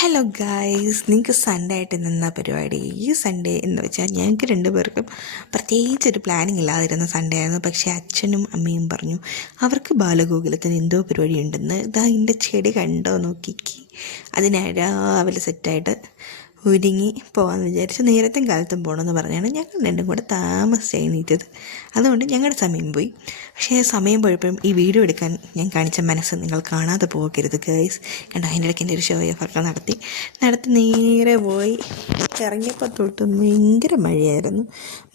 Hello guys, നിങ്ങൾക്ക് Sunday ആയിട്ട് നിന്ന പരിപാടി ഈ സൺഡേ എന്ന് വെച്ചാൽ ഞങ്ങൾക്ക് രണ്ടുപേർക്കും പ്രത്യേകിച്ചൊരു പ്ലാനിങ് ഇല്ലാതിരുന്ന സൺഡേ ആയിരുന്നു. പക്ഷേ അച്ഛനും അമ്മയും പറഞ്ഞു അവർക്ക് ബാലഗോകുലത്തിന് എന്തോ പരിപാടി ഉണ്ടെന്ന്. ഇതാ എൻ്റെ ചെടി കണ്ടോ നോക്കിക്ക്. അതിന് രാവിലെ സെറ്റായിട്ട് ഒരുങ്ങി പോകാമെന്ന് വിചാരിച്ച് നേരത്തെ കാലത്തും പോകണമെന്ന് പറഞ്ഞാണ് ഞങ്ങൾ രണ്ടും കൂടെ താമസിച്ചായി എണീറ്റത്. അതുകൊണ്ട് ഞങ്ങളുടെ സമയം പോയി. പക്ഷേ സമയം പോയപ്പോഴും ഈ വീഡിയോ എടുക്കാൻ ഞാൻ കാണിച്ച മനസ്സ് നിങ്ങൾ കാണാതെ പോകരുത് ഗൈസ്. കണ്ടോ, അതിൻ്റെ ഇടയ്ക്ക് എൻ്റെ ഒരു ഷോ ഓഫൊക്കെ നടത്തി നേരെ പോയി. ഇറങ്ങിയപ്പോൾ തൊട്ട് ഭയങ്കര മഴയായിരുന്നു.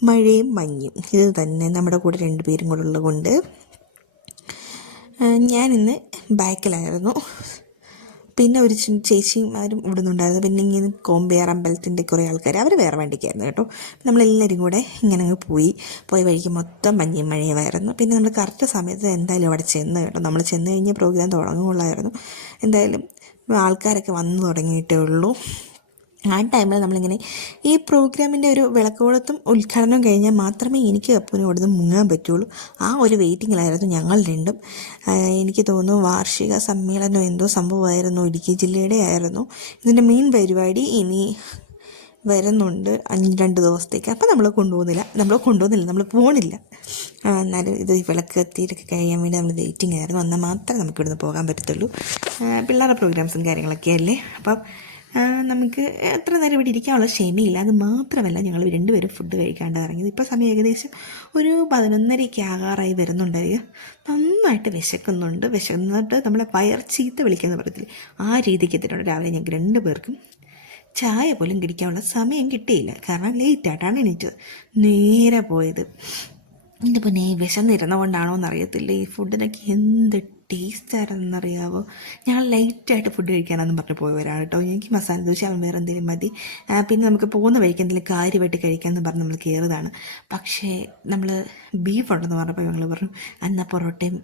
മഴയും മഞ്ഞും ഇത് തന്നെ. നമ്മുടെ കൂടെ രണ്ടുപേരും കൂടെ ഉള്ളതുകൊണ്ട് ഞാനിന്ന് ബാക്കിലായിരുന്നു. പിന്നെ ഒരു ചേച്ചിമാരും ഇവിടെ നിന്നുണ്ടായിരുന്നു. പിന്നെ ഇങ്ങനെ കോമ്പയാർ അമ്പലത്തിൻ്റെ കുറേ ആൾക്കാർ, അവർ വേറെ വണ്ടിക്കായിരുന്നു കേട്ടോ. നമ്മളെല്ലാവരും കൂടെ ഇങ്ങനെ അങ്ങ് പോയി വഴിക്ക് മൊത്തം മഞ്ഞയും മഴയുമായിരുന്നു. പിന്നെ നമ്മൾ കറക്റ്റ് സമയത്ത് എന്തായാലും അവിടെ ചെന്ന് കേട്ടോ. നമ്മൾ ചെന്ന് കഴിഞ്ഞ് പ്രോഗ്രാം തുടങ്ങുകയുള്ളായിരുന്നു. എന്തായാലും ആൾക്കാരൊക്കെ വന്നു തുടങ്ങിയിട്ടേ ഉള്ളൂ. ആ ടൈമിൽ നമ്മളിങ്ങനെ ഈ പ്രോഗ്രാമിൻ്റെ ഒരു വിളക്കോളത്തും ഉദ്ഘാടനം കഴിഞ്ഞാൽ മാത്രമേ എനിക്ക് അപ്പൂനും അവിടുന്ന് മുങ്ങാൻ പറ്റുള്ളൂ. ആ ഒരു വെയിറ്റിങ്ങിലായിരുന്നു ഞങ്ങൾ രണ്ടും. എനിക്ക് തോന്നുന്നു വാർഷിക സമ്മേളനം എന്തോ സംഭവമായിരുന്നു, ഇടുക്കി ജില്ലയുടെ ആയിരുന്നു. ഇതിൻ്റെ മെയിൻ പരിപാടി ഇനി വരുന്നുണ്ട് 2 ദിവസത്തേക്ക്. അപ്പം നമ്മൾ പോകണില്ല. എന്നാലും ഇത് വിളക്ക് എത്തിയിട്ടൊക്കെ കഴിയാൻ വേണ്ടി നമ്മൾ വെയിറ്റിംഗ് ആയിരുന്നു. എന്നാൽ മാത്രമേ നമുക്ക് ഇവിടുന്ന് പോകാൻ പറ്റത്തുള്ളൂ. പിള്ളേരുടെ പ്രോഗ്രാംസും കാര്യങ്ങളൊക്കെ അല്ലേ. അപ്പം നമുക്ക് എത്ര നേരം ഇവിടെ ഇരിക്കാനുള്ള ക്ഷമയില്ല. അത് മാത്രമല്ല, ഞങ്ങൾ രണ്ടുപേരും ഫുഡ് കഴിക്കാണ്ട് ഇറങ്ങിയത്. ഇപ്പോൾ സമയം ഏകദേശം ഒരു 11:30 ആകാറായി വരുന്നുണ്ടായി. നന്നായിട്ട് വിശന്നിട്ട് നമ്മളെ വയർ ചീത്ത വിളിക്കുന്ന പറയത്തില്ലേ, ആ രീതിക്ക് എത്തിയിട്ടുണ്ട്. രാവിലെ ഞങ്ങൾക്ക് രണ്ടുപേർക്കും ചായ പോലും കുടിക്കാനുള്ള സമയം കിട്ടിയില്ല. കാരണം ലേറ്റായിട്ടാണ് എണീറ്റത്. നേരെ പോയത്. എൻ്റെ പിന്നെ വിശന്നിരുന്ന കൊണ്ടാണോ എന്നറിയത്തില്ല, ഈ ഫുഡിനൊക്കെ എന്ത് ടേസ്റ്റായിരുന്നെന്നറിയാവോ. ഞങ്ങൾ ലൈറ്റായിട്ട് ഫുഡ് കഴിക്കാനെന്നും പറഞ്ഞ് പോയവരാണ് കേട്ടോ. എനിക്ക് മസാല ദോശ, അവൻ വേറെ എന്തെങ്കിലും മതി, പിന്നെ നമുക്ക് പോകുന്ന വഴിക്ക് എന്തെങ്കിലും കാര്യമായിട്ട് കഴിക്കാമെന്ന് പറഞ്ഞ് നമ്മൾ കയറിയതാണ്. പക്ഷേ നമ്മൾ ബീഫ് ഉണ്ടെന്ന് പറഞ്ഞപ്പോൾ ഞങ്ങൾ പറഞ്ഞു എന്നാൽ പൊറോട്ടയും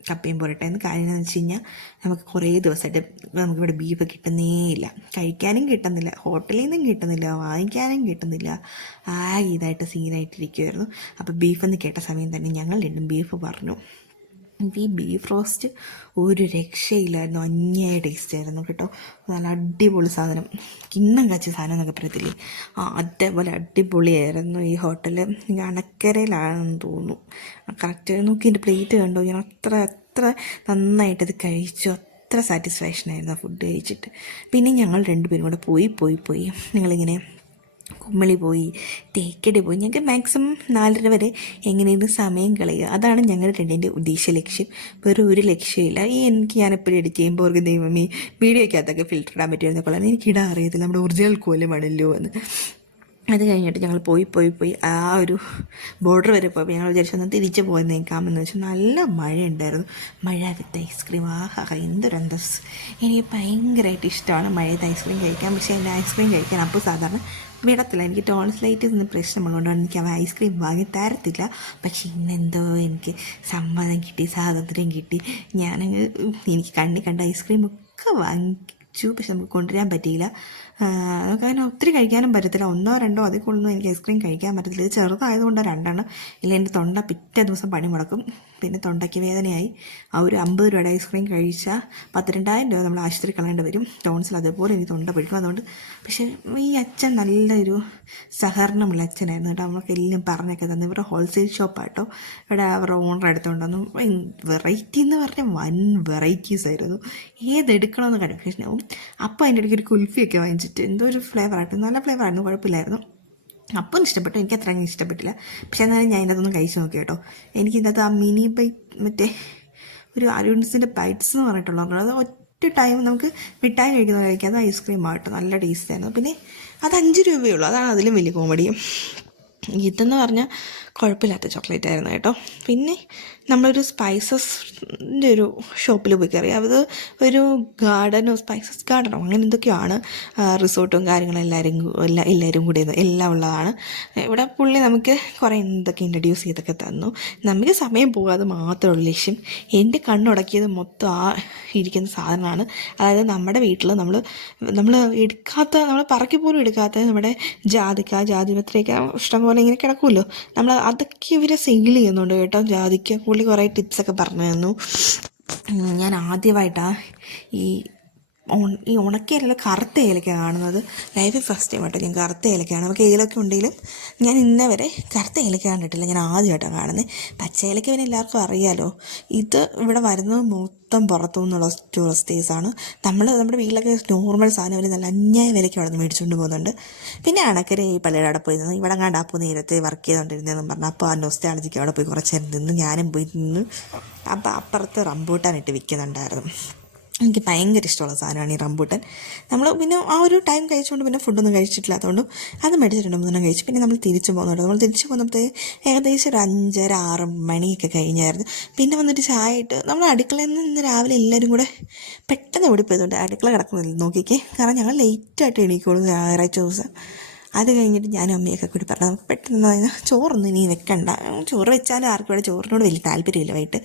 കപ്പയും പൊറോട്ടയെന്ന്. കാര്യം എന്ന് വെച്ച് കഴിഞ്ഞാൽ നമുക്ക് കുറേ ദിവസമായിട്ട് നമുക്കിവിടെ ബീഫ് കിട്ടുന്നേ ഇല്ല. കഴിക്കാനും കിട്ടുന്നില്ല, ഹോട്ടലിൽ നിന്നും കിട്ടുന്നില്ല, വാങ്ങിക്കാനും കിട്ടുന്നില്ല. ആകെ ഇതായിട്ട് സീനായിട്ടിരിക്കുമായിരുന്നു. അപ്പോൾ ബീഫെന്ന് കേട്ട സമയം തന്നെ ഞങ്ങൾ രണ്ടും ബീഫ് പറഞ്ഞു. ഈ ബീഫ് റോസ്റ്റ് ഒരു രക്ഷയില്ലായിരുന്നു. അന്യായ ടേസ്റ്റ് ആയിരുന്നു കേട്ടോ. നല്ല അടിപൊളി സാധനം, കിണ്ണം കച്ച സാധനം എന്നൊക്കെ പറയത്തില്ലേ, അതേപോലെ അടിപൊളിയായിരുന്നു. ഈ ഹോട്ടൽ അണക്കരയിലാണെന്ന് തോന്നുന്നു. കറക്റ്റ് നോക്കി എൻ്റെ പ്ലേറ്റ് കണ്ടോ. ഞാൻ അത്ര നന്നായിട്ടത് കഴിച്ചു. അത്ര സാറ്റിസ്ഫാക്ഷനായിരുന്നു ആ ഫുഡ് കഴിച്ചിട്ട്. പിന്നെ ഞങ്ങൾ രണ്ടുപേരും കൂടെ പോയി ഞങ്ങളിങ്ങനെ കുമ്മളി പോയി, തേക്കടി പോയി. ഞങ്ങൾക്ക് മാക്സിമം 4:30 വരെ എങ്ങനെയും സമയം കളയുക, അതാണ് ഞങ്ങളുടെ രണ്ടിൻ്റെ ഉദ്ദേശ ലക്ഷ്യം. വേറെ ഒരു ലക്ഷ്യമില്ല. ഞാനെപ്പോഴും എഡിറ്റ് ചെയ്യുമ്പോൾ ഓർക്കും ദൈവമേ വീഡിയോയ്ക്കകത്തൊക്കെ ഫിൽറ്റർ ഇടാൻ പറ്റുമായിരുന്നു കൊള്ളാം. എനിക്കിടാൻ അറിയത്തില്ല, നമ്മുടെ ഒറിജിനൽ കോലമാണല്ലോ എന്ന്. അത് കഴിഞ്ഞിട്ട് ഞങ്ങൾ പോയി ആ ഒരു ബോർഡർ വരെ പോയപ്പോൾ ഞങ്ങൾ വിചാരിച്ചു തിരിച്ച് പോയെന്നേക്കാമെന്ന് വെച്ചാൽ നല്ല മഴ ഉണ്ടായിരുന്നു. മഴ വിത്ത് ഐസ്ക്രീം, എന്തൊരന്തസ്. എനിക്ക് ഭയങ്കരമായിട്ട് ഇഷ്ടമാണ് മഴയത്ത് ഐസ്ക്രീം കഴിക്കാൻ. പക്ഷേ എൻ്റെ ഐസ്ക്രീം കഴിക്കാൻ അപ്പോൾ സാധാരണ വിടത്തില്ല. എനിക്ക് ടോൺസിലൈറ്റിസ് പ്രശ്നമുള്ളതുകൊണ്ടാണ് എനിക്ക് അവ ഐസ്ക്രീം വാങ്ങി തരത്തില്ല. പക്ഷേ ഇന്നെന്തോ എനിക്ക് സമ്മതം കിട്ടി, സ്വാതന്ത്ര്യം കിട്ടി. എനിക്ക് കണ്ട ഐസ്ക്രീമൊക്കെ വാങ്ങിച്ചു. പക്ഷെ നമുക്ക് കൊണ്ടുവരാൻ പറ്റിയില്ല. കാരണം ഒത്തിരി കഴിക്കാനും പറ്റത്തില്ല. 1 2 അതിൽ കൂടുതലൊന്നും എനിക്ക് ഐസ്ക്രീം കഴിക്കാൻ പറ്റത്തില്ല. ഇത് ചെറുതായതുകൊണ്ട് 2 ഇല്ല എൻ്റെ തൊണ്ട പിറ്റേ ദിവസം പണി മുടക്കും. പിന്നെ തൊണ്ടയ്ക്ക് വേദനയായി. ആ ഒരു 50 രൂപയുടെ ഐസ്ക്രീം കഴിച്ചാൽ 12,000 രൂപ നമ്മൾ ആശുപത്രി കളയേണ്ടി വരും. ടോൺസിൽ അതേപോലെ എനിക്ക് തൊണ്ട പിടിക്കും. അതുകൊണ്ട് പക്ഷേ ഈ അച്ഛൻ നല്ലൊരു സഹകരണമുള്ള അച്ഛനായിരുന്നു കേട്ടോ. നമുക്ക് എല്ലാം പറഞ്ഞൊക്കെ തന്നെ. ഇവരുടെ ഹോൾസെയിൽ ഷോപ്പാട്ടോ. ഇവിടെ അവരുടെ ഓണർ എടുത്തുകൊണ്ടു. വെറൈറ്റി എന്ന് പറഞ്ഞാൽ വൻ വെറൈറ്റീസ് ആയിരുന്നു. ഏതെടുക്കണമെന്ന് കൺഫ്യൂഷനാവും. അപ്പോൾ അതിൻ്റെ ഇടയ്ക്ക് ഒരു കുൽഫിയൊക്കെ വാങ്ങിച്ചിട്ട് എന്തോ ഒരു ഫ്ലേവറായിട്ട്, നല്ല ഫ്ലേവറായിരുന്നു, കുഴപ്പമില്ലായിരുന്നു. അപ്പം ഇഷ്ടപ്പെട്ടു, എനിക്ക് അത്ര അങ്ങനെ ഇഷ്ടപ്പെട്ടില്ല. പക്ഷെ എന്നാലും ഞാൻ ഇതിനകത്തൊന്നും കഴിച്ചു നോക്കി കേട്ടോ. എനിക്കിതിനകത്ത് ആ മിനി ബൈറ്റ് ഒരു അരുൺസിൻ്റെ ബൈറ്റ്സ് എന്ന് പറഞ്ഞിട്ടുള്ളത്, അത് ഒറ്റ ടൈം നമുക്ക് മിഠായി കഴിക്കാൻ, അത് ഐസ്ക്രീം ആയിട്ട് നല്ല ടേസ്റ്റായിരുന്നു. പിന്നെ അത് 5 രൂപയുള്ളൂ, അതാണ് അതിലും വലിയ കോമഡിയും. ഇതെന്ന് പറഞ്ഞാൽ കുഴപ്പമില്ലാത്ത ചോക്ലേറ്റ് ആയിരുന്നു കേട്ടോ. പിന്നെ നമ്മളൊരു സ്പൈസസിൻ്റെ ഒരു ഷോപ്പിൽ പോയി കയറി. അത് ഒരു ഗാർഡനോ സ്പൈസസ് ഗാർഡനോ അങ്ങനെ എന്തൊക്കെയാണ്, റിസോർട്ടും കാര്യങ്ങളും എല്ലാവരും കൂടി എല്ലാം ഉള്ളതാണ്. ഇവിടെ പുള്ളി നമുക്ക് കുറേ എന്തൊക്കെ ഇൻട്രൊഡ്യൂസ് ചെയ്തൊക്കെ തന്നു. നമുക്ക് സമയം പോകാതെ മാത്രമുള്ള ലക്ഷ്യം. എൻ്റെ കണ്ണുടക്കിയത് മൊത്തം ആ ഇരിക്കുന്ന സാധനമാണ്. അതായത് നമ്മുടെ വീട്ടിൽ നമ്മൾ പറക്കി പോലും എടുക്കാത്ത നമ്മുടെ ജാതിപത്രിയൊക്കെ ഇഷ്ടംപോലെ ഇങ്ങനെ കിടക്കുമല്ലോ, നമ്മൾ അതൊക്കെ ഇവർ സെയിൽ ചെയ്യുന്നുണ്ട് കേട്ടോ. ജാതിക്ക പുള്ളി കുറേ ടിപ്സൊക്കെ പറഞ്ഞു തന്നു. ഞാൻ ആദ്യമായിട്ടാണ് ഈ ഈ ഉണക്കയിലല്ല കറുത്ത ഏലക്ക കാണുന്നത്. ലൈഫിൽ ഫസ്റ്റ് ടൈം കേട്ടോ ഞാൻ കറുത്ത ഏലക്കയാണ്. നമുക്ക് ഏലക്ക ഉണ്ടെങ്കിലും ഞാൻ ഇന്നവരെ കറുത്ത ഏലക്ക കണ്ടിട്ടില്ല, ഞാൻ ആദ്യമായിട്ടാണ് കാണുന്നത്. പച്ച ഏലക്ക പിന്നെ എല്ലാവർക്കും അറിയാലോ. ഇത് ഇവിടെ വരുന്നത് മൊത്തം പുറത്തു നിന്നുള്ള ടൂറിസ്റ്റേഴ്സാണ്. നമ്മുടെ വീട്ടിലൊക്കെ നോർമൽ സാധനം അവർ നല്ല അന്യായ വിലയ്ക്ക് അവിടെ നിന്ന് മേടിച്ചുകൊണ്ട് പോകുന്നുണ്ട്. പിന്നെ അണക്കര ഈ പള്ളിയുടെ അവിടെ പോയി നിന്ന് ഇവിടെ കണ്ട് അപ്പോൾ നേരത്തെ വർക്ക് ചെയ്തുകൊണ്ടിരുന്നതെന്ന് പറഞ്ഞാൽ അപ്പോൾ ആ നൊസ്റ്റാളജിക്ക് അവിടെ പോയി കുറച്ച് നേരം നിന്ന് ഞാനും പോയി നിന്ന്. അപ്പോൾ അപ്പുറത്ത് റംബൂട്ടാനിട്ട് വിൽക്കുന്നുണ്ടായിരുന്നു. എനിക്ക് ഭയങ്കര ഇഷ്ടമുള്ള സാധനമാണ് ഈ റംബൂട്ടാൻ. നമ്മൾ പിന്നെ ആ ഒരു ടൈം കഴിച്ചുകൊണ്ട് പിന്നെ ഫുഡൊന്നും കഴിച്ചിട്ടില്ലാത്തതുകൊണ്ട് അത് മേടിച്ചിട്ടുണ്ട് 3 കഴിച്ചു. പിന്നെ നമ്മൾ തിരിച്ചു പോകുന്നുണ്ട്. നമ്മൾ തിരിച്ചു പോകുന്നപ്പോഴത്തേക്ക് ഏകദേശം ഒരു 5:30-6 മണിയൊക്കെ കഴിഞ്ഞായിരുന്നു. പിന്നെ വന്നിട്ട് ചായ ഇട്ട് നമ്മൾ അടുക്കളയിൽ നിന്ന് ഇന്ന് രാവിലെ എല്ലാവരും കൂടെ പെട്ടെന്ന് ഓടിപ്പോയതുകൊണ്ട് അടുക്കള കിടക്കുന്നില്ല നോക്കിക്കേ. കാരണം ഞങ്ങൾ ലേറ്റായിട്ട് എണീക്കുള്ളൂ ഞായറാഴ്ച ദിവസം. അത് കഴിഞ്ഞിട്ട് ഞാനും അമ്മയൊക്കെ കൂടി പറഞ്ഞു നമുക്ക് പെട്ടെന്ന് ചോറൊന്നും ഇനി വെക്കണ്ട. ചോറ് വെച്ചാലും ആർക്കും ഇവിടെ ചോറിനോട് വലിയ താല്പര്യമില്ല. വൈകിട്ട്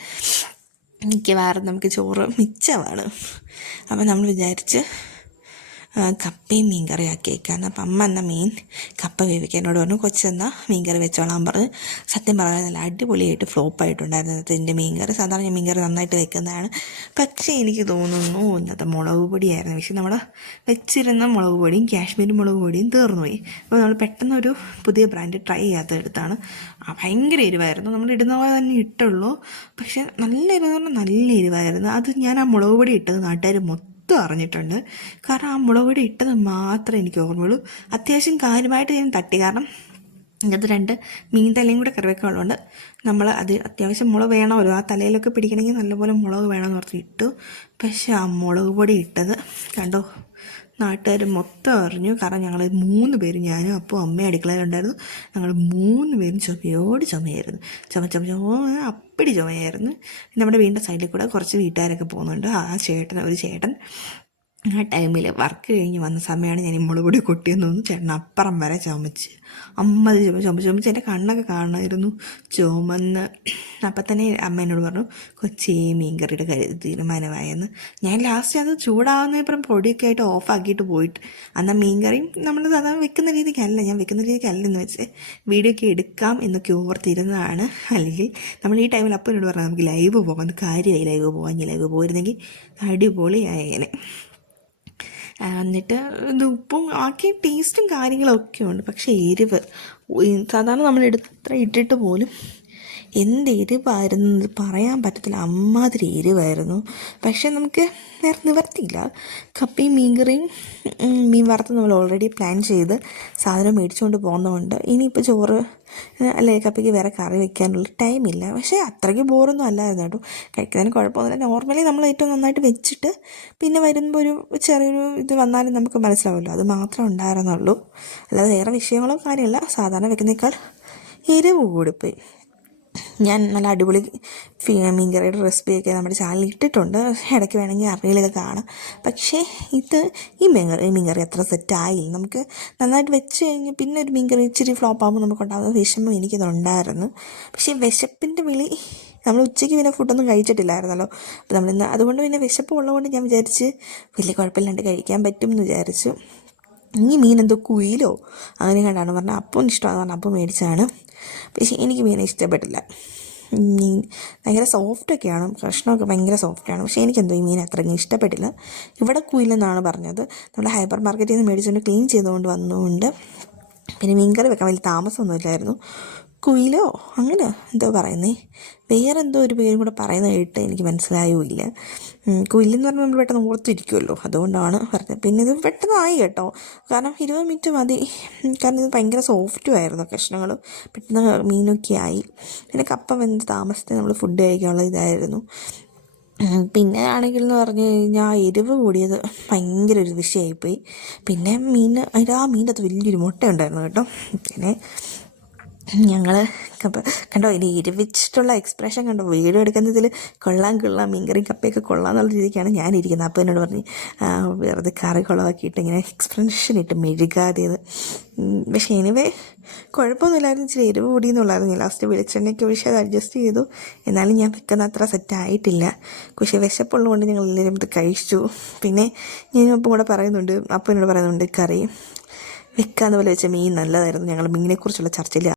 മിക്കവാറും നമുക്ക് ചോറ് മിച്ചമാണ്. അപ്പം നമ്മൾ വിചാരിച്ച് കപ്പയും മീൻ കറി ആക്കിയേക്കാന്ന്. അപ്പം അമ്മ എന്നാൽ കപ്പ വേവിക്കാൻ എന്നോട് പറഞ്ഞു, കൊച്ചെന്നാൽ മീൻ കറി വെച്ചോളാൻ പറഞ്ഞ്. സത്യം പറഞ്ഞാൽ നല്ല അടിപൊളിയായിട്ട് ഫ്ലോപ്പായിട്ടുണ്ടായിരുന്നു ഇന്നത്തെ മീൻ കറി. സാധാരണ ഞാൻ മീൻ കറി നന്നായിട്ട് വെക്കുന്നതാണ്. പക്ഷേ എനിക്ക് തോന്നുന്നു ഇന്നത്തെ മുളക് പൊടിയായിരുന്നു. പക്ഷേ നമ്മൾ വെച്ചിരുന്ന മുളക് പൊടിയും കാശ്മീരി മുളക് പൊടിയും തീർന്നുപോയി. അപ്പോൾ നമ്മൾ പെട്ടെന്നൊരു പുതിയ ബ്രാൻഡ് ട്രൈ ചെയ്യാത്തെടുത്താണ്. ഭയങ്കര എരിവായിരുന്നു. നമ്മൾ ഇടുന്ന പോലെ തന്നെ ഇട്ടുള്ളൂ. പക്ഷേ നല്ല എരിവെന്ന് പറഞ്ഞാൽ നല്ല എരിവായിരുന്നു. അത് ഞാൻ ആ മുളക് പൊടി ഇട്ടത് നാട്ടുകാർ മൊത്തം അറിഞ്ഞിട്ടുണ്ട്. കാരണം ആ മുളക് പൊടി ഇട്ടത് മാത്രമേ എനിക്ക് ഓർമ്മയുള്ളൂ. അത്യാവശ്യം കാര്യമായിട്ട് ഞാൻ തട്ടി. കാരണം ഇതിനകത്ത് 2 മീൻ തലയും കൂടെ കറിവെക്കാൻ ഉള്ളതുകൊണ്ട് നമ്മൾ അത് അത്യാവശ്യം മുളക് വേണമല്ലോ, ആ തലയിലൊക്കെ പിടിക്കണമെങ്കിൽ നല്ലപോലെ മുളക് വേണമെന്ന് പറഞ്ഞ് ഇട്ടു. പക്ഷെ ആ മുളക് പൊടി ഇട്ടത് കണ്ടോ നാട്ടുകാർ മൊത്തം അറിഞ്ഞു. കാരണം ഞങ്ങൾ 3 പേര്, ഞാനും അപ്പോൾ അമ്മയും അടുക്കളയിലുണ്ടായിരുന്നു. ഞങ്ങൾ 3 പേരും ചുമയായിരുന്നു. അപ്പടി ചുമയായിരുന്നു. നമ്മുടെ വീടിൻ്റെ സൈഡിൽ കൂടെ കുറച്ച് വീട്ടുകാരൊക്കെ പോകുന്നുണ്ട്. ഒരു ചേട്ടൻ ആ ടൈമിൽ വർക്ക് കഴിഞ്ഞ് വന്ന സമയമാണ് ഞാൻ ഈ മുളക് പൊടി കൊട്ടിയെന്ന് തോന്നുന്നു. ചേട്ടൻ അപ്പുറം വരെ ചുമച്ച് ചുമച്ച് എൻ്റെ കണ്ണൊക്കെ കാണുമായിരുന്നു ചുമന്ന്. അപ്പം തന്നെ അമ്മ എന്നോട് പറഞ്ഞു, കൊച്ചി മീൻകറിയുടെ തീരുമാനമായെന്ന്. ഞാൻ ലാസ്റ്റ് അത് ചൂടാവുന്നതിനപ്പുറം പൊടിയൊക്കെ ആയിട്ട് ഓഫാക്കിയിട്ട് പോയിട്ട്. എന്നാൽ മീൻകറിയും നമ്മൾ സാധാരണ വെക്കുന്ന രീതിക്കല്ല, ഞാൻ വെക്കുന്ന രീതിക്കല്ല എന്ന് വെച്ച് വീഡിയോ ഒക്കെ എടുക്കാം എന്നൊക്കെ ഓർത്തിരുന്നതാണ്. അല്ലെങ്കിൽ നമ്മൾ ഈ ടൈമിൽ അപ്പം എന്നോട് പറഞ്ഞാൽ നമുക്ക് ലൈവ് പോകാം. അത് കാര്യമായി ലൈവ് പോയിരുന്നെങ്കിൽ അടിപൊളിയായേനെ. എന്നിട്ട് ഇത് ഉപ്പും ആക്കി ടേസ്റ്റും കാര്യങ്ങളൊക്കെ ഉണ്ട്. പക്ഷേ എരിവ് സാധാരണ നമ്മൾ ഇത്ര ഇട്ടിട്ട് പോലും എന്ത് എരിവായിരുന്നു പറയാൻ പറ്റത്തില്ല. അമ്മാതിരി എരിവായിരുന്നു. പക്ഷേ നമുക്ക് വേറെ നിവർത്തിയില്ല. കപ്പയും മീൻകറിയും മീൻ വറുത്ത് നമ്മൾ ഓൾറെഡി പ്ലാൻ ചെയ്ത് സാധനം മേടിച്ചുകൊണ്ട് പോകുന്നതുകൊണ്ട് ഇനിയിപ്പോൾ ചോറ് അല്ലെ കപ്പയ്ക്ക് വേറെ കറി വെക്കാനുള്ള ടൈമില്ല. പക്ഷേ അത്രയ്ക്ക് ബോറൊന്നും അല്ലായിരുന്നു കേട്ടോ. കഴിക്കുന്നതിന് കുഴപ്പമൊന്നുമില്ല. നോർമലി നമ്മൾ ഏറ്റവും നന്നായിട്ട് വെച്ചിട്ട് പിന്നെ വരുമ്പോൾ ഒരു ചെറിയൊരു ഇത് വന്നാലും നമുക്ക് മനസ്സിലാവുമല്ലോ, അത് മാത്രമേ ഉണ്ടായിരുന്നുള്ളൂ. അല്ലാതെ വേറെ വിഷയങ്ങളോ കാര്യമില്ല. സാധാരണ വെക്കുന്നേക്കാൾ എരിവ് കൂടിപ്പോയി. ഞാൻ നല്ല അടിപൊളി മീൻ കറിയുടെ റെസിപ്പിയൊക്കെ നമ്മുടെ ചാനലിൽ ഇട്ടിട്ടുണ്ട്. ഇടയ്ക്ക് വേണമെങ്കിൽ അറിയിലൊക്കെ കാണാം. പക്ഷേ ഈ മീൻ കറി അത്ര സെറ്റായില്ല. നമുക്ക് നന്നായിട്ട് വെച്ച് കഴിഞ്ഞ് പിന്നെ ഒരു മീൻ കറി ഇച്ചിരി ഫ്ലോപ്പാകുമ്പോൾ നമുക്കുണ്ടാകുന്ന വിഷമം എനിക്കതുണ്ടായിരുന്നു. പക്ഷേ വിശപ്പിൻ്റെ വിളി, നമ്മൾ ഉച്ചയ്ക്ക് പിന്നെ ഫുഡൊന്നും കഴിച്ചിട്ടില്ലായിരുന്നല്ലോ. അപ്പോൾ നമ്മളിന്ന് അതുകൊണ്ട് പിന്നെ വിശപ്പ് ഉള്ളതുകൊണ്ട് ഞാൻ വിചാരിച്ച് വലിയ കുഴപ്പമില്ലാണ്ട് കഴിക്കാൻ പറ്റും എന്ന് വിചാരിച്ചു. ഈ മീൻ എന്തോ കുയിലോ അങ്ങനെ കണ്ടാണ് പറഞ്ഞാൽ അപ്പം ഇഷ്ടമാണെന്ന് പറഞ്ഞാൽ അപ്പം മേടിച്ചാണ്. പക്ഷേ എനിക്ക് മീനെ ഇഷ്ടപ്പെട്ടില്ല. മീൻ ഭയങ്കര സോഫ്റ്റൊക്കെയാണ്, കഷ്ണമൊക്കെ ഭയങ്കര സോഫ്റ്റാണ്. പക്ഷേ എനിക്കെന്തോ ഈ മീൻ അത്രയ്ക്കും ഇഷ്ടപ്പെട്ടില്ല. ഇവിടെ കുയിലെന്നാണ് പറഞ്ഞത്. നമ്മുടെ ഹൈപ്പർ മാർക്കറ്റിൽ നിന്ന് മേടിച്ചുകൊണ്ട് ക്ലീൻ ചെയ്തുകൊണ്ട് വന്നുകൊണ്ട് പിന്നെ മീൻ കറി വെക്കാൻ വലിയ താമസമൊന്നുമില്ലായിരുന്നു. കുയിലോ അങ്ങനെ എന്തോ പറയുന്നേ, വേറെന്തോ ഒരു പേരും കൂടെ പറയുന്നത് കേട്ട് എനിക്ക് മനസ്സിലായുമില്ല. കുയിലെന്ന് പറഞ്ഞാൽ നമ്മൾ പെട്ടെന്ന് ഓർത്തിരിക്കുമല്ലോ, അതുകൊണ്ടാണ് പറഞ്ഞത്. പിന്നെ ഇത് പെട്ടെന്നായി കേട്ടോ. കാരണം 20 മിനിറ്റ് മതി. കാരണം ഇത് ഭയങ്കര സോഫ്റ്റും ആയിരുന്നു കഷ്ണങ്ങൾ. പെട്ടെന്ന് മീനൊക്കെ ആയി. പിന്നെ കപ്പ വെന്ത് താമസത്തിൽ നമ്മൾ ഫുഡ് കഴിക്കാനുള്ള ഇതായിരുന്നു. പിന്നെ ആണെങ്കിൽ എന്ന് പറഞ്ഞു കഴിഞ്ഞാൽ എരിവ് കൂടിയത് ഭയങ്കര ഒരു വിഷയമായിപ്പോയി. പിന്നെ അതിൻ്റെ ആ മീൻ്റെ അത് വലിയൊരു മുട്ട ഉണ്ടായിരുന്നു കേട്ടോ. പിന്നെ ഞങ്ങൾ കണ്ടോ ഇനി എരിവിച്ചിട്ടുള്ള എക്സ്പ്രഷൻ കണ്ടോ, വീഡിയോ എടുക്കുന്നതിൽ കൊള്ളാം മീൻകറി കപ്പയൊക്കെ കൊള്ളാം എന്നുള്ള രീതിക്കാണ് ഞാനിരിക്കുന്നത്. അപ്പോൾ എന്നോട് പറഞ്ഞ് വെറുതെ കറി കുളമാക്കിയിട്ട് ഇങ്ങനെ എക്സ്പ്രഷൻ ഇട്ട് മെഴുകാതെയത്. പക്ഷേ എനിവേ കുഴപ്പമൊന്നുമില്ലായിരുന്നു. ഇച്ചിരി എരിവ് കൂടിയെന്നുള്ളായിരുന്നു. ലാസ്റ്റ് വെളിച്ചെണ്ണയ്ക്ക് ഒഴിച്ച് അത് അഡ്ജസ്റ്റ് ചെയ്തു. എന്നാലും ഞാൻ വെക്കുന്ന അത്ര സെറ്റായിട്ടില്ല. പക്ഷേ വിശപ്പുള്ളതുകൊണ്ട് ഞങ്ങൾ എല്ലാവരും ഇത് കഴിച്ചു. പിന്നെ ഞാനിപ്പോൾ കൂടെ പറയുന്നുണ്ട്, അപ്പോൾ എന്നോട് പറയുന്നുണ്ട് കറി വെക്കാന്ന് പോലെ വെച്ച മീൻ നല്ലതായിരുന്നു. ഞങ്ങൾ മീനെക്കുറിച്ചുള്ള ചർച്ചയിൽ